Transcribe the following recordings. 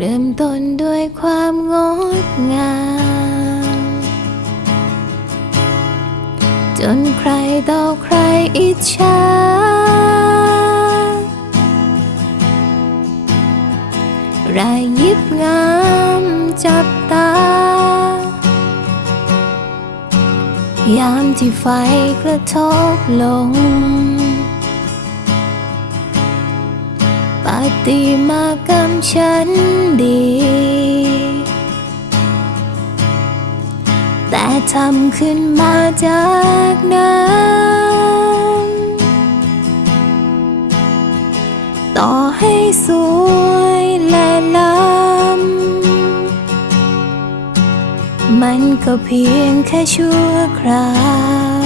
เริ่มต้นด้วยความงดงาม จนใครต่อใครอิจฉารายยิบงามจับตา ยามที่ไฟกระทบลง ปาฏิมากรรมฉันดี แต่ทำขึ้นมาจากนั้นต่อให้สวยและล้ำมันก็เพียงแค่ชั่วคราว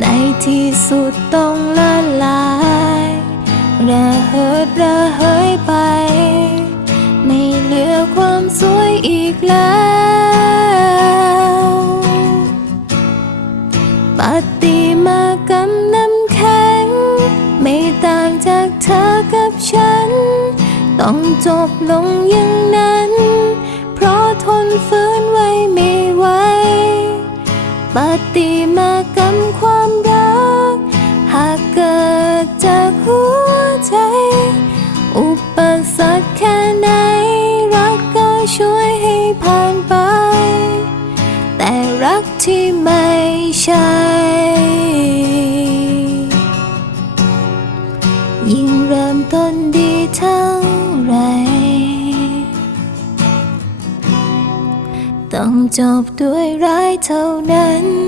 ในที่สุดต้องละลาย ระเหิดระเหยไป ไม่เหลือความสวยอีกแล้ว ปฏิมากรรมน้ำแข็ง ไม่ต่างจากเธอกับฉัน ต้องจบลงอย่างนั้น เพราะทนฝืนไว้ไม่ไหวปฏิ ผ่านไป แต่รักที่ไม่ใช่ ยิ่งเริ่มต้นดีเท่าไร ต้องจบด้วยร้ายเท่านั้น